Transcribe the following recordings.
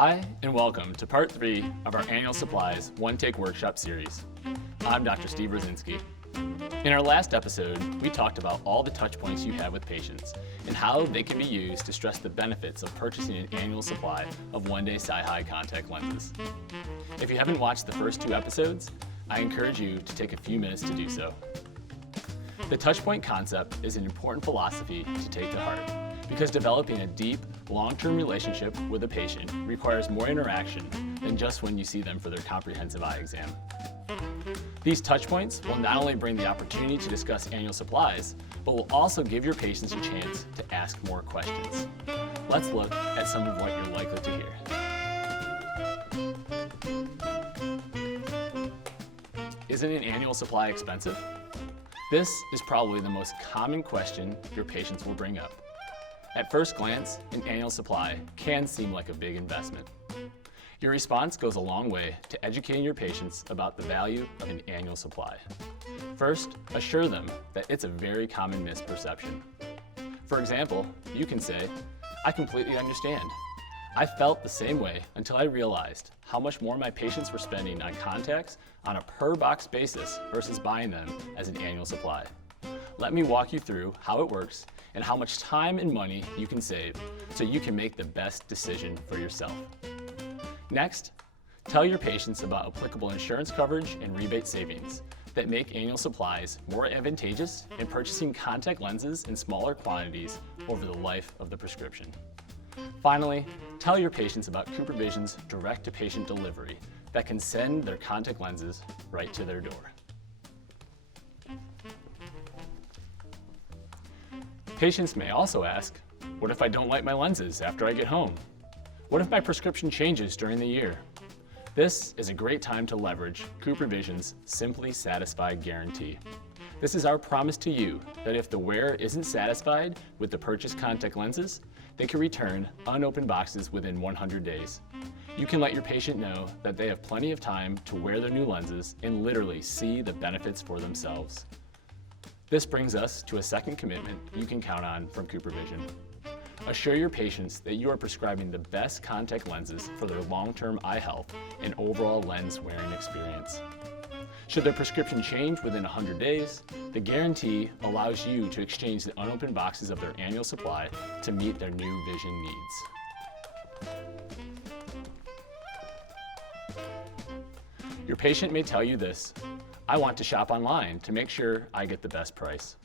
Hi, and welcome to part 3 of our annual supplies one-take workshop series. I'm Dr. Steve Rosinski. In our last episode, we talked about all the touch points you have with patients and how they can be used to stress the benefits of purchasing an annual supply of one-day Sci-Hi contact lenses. If you haven't watched the first 2 episodes, I encourage you to take a few minutes to do so. The touchpoint concept is an important philosophy to take to heart because developing a deep, long-term relationship with a patient requires more interaction than just when you see them for their comprehensive eye exam. These touchpoints will not only bring the opportunity to discuss annual supplies, but will also give your patients a chance to ask more questions. Let's look at some of what you're likely to hear. Isn't an annual supply expensive? This is probably the most common question your patients will bring up. At first glance, an annual supply can seem like a big investment. Your response goes a long way to educating your patients about the value of an annual supply. First, assure them that it's a very common misperception. For example, you can say, "I completely understand. I felt the same way until I realized how much more my patients were spending on contacts on a per box basis versus buying them as an annual supply. Let me walk you through how it works and how much time and money you can save so you can make the best decision for yourself." Next, tell your patients about applicable insurance coverage and rebate savings that make annual supplies more advantageous in purchasing contact lenses in smaller quantities over the life of the prescription. Finally, tell your patients about CooperVision's direct-to-patient delivery that can send their contact lenses right to their door. Patients may also ask, what if I don't like my lenses after I get home? What if my prescription changes during the year? This is a great time to leverage CooperVision's Simply Satisfied guarantee. This is our promise to you that if the wearer isn't satisfied with the purchased contact lenses, they can return unopened boxes within 100 days. You can let your patient know that they have plenty of time to wear their new lenses and literally see the benefits for themselves. This brings us to a second commitment you can count on from CooperVision. Assure your patients that you are prescribing the best contact lenses for their long-term eye health and overall lens wearing experience. Should their prescription change within 100 days, the guarantee allows you to exchange the unopened boxes of their annual supply to meet their new vision needs. Your patient may tell you this, "I want to shop online to make sure I get the best price."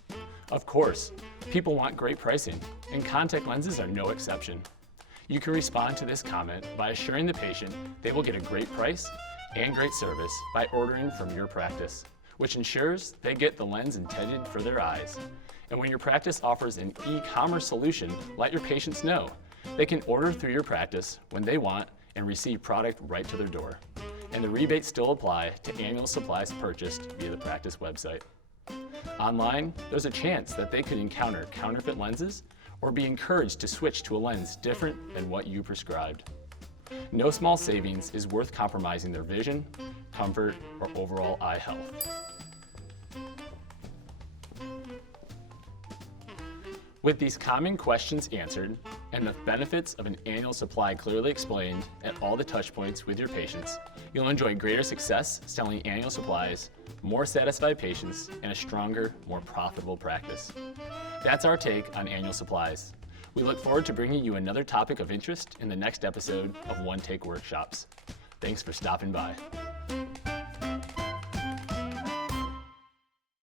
Of course, people want great pricing, and contact lenses are no exception. You can respond to this comment by assuring the patient they will get a great price and great service by ordering from your practice, which ensures they get the lens intended for their eyes. And when your practice offers an e-commerce solution, let your patients know they can order through your practice when they want and receive product right to their door. And the rebates still apply to annual supplies purchased via the practice website. Online, there's a chance that they could encounter counterfeit lenses or be encouraged to switch to a lens different than what you prescribed. No small savings is worth compromising their vision, comfort, or overall eye health. With these common questions answered and the benefits of an annual supply clearly explained at all the touch points with your patients, you'll enjoy greater success selling annual supplies, more satisfied patients, and a stronger, more profitable practice. That's our take on annual supplies. We look forward to bringing you another topic of interest in the next episode of One Take Workshops. Thanks for stopping by.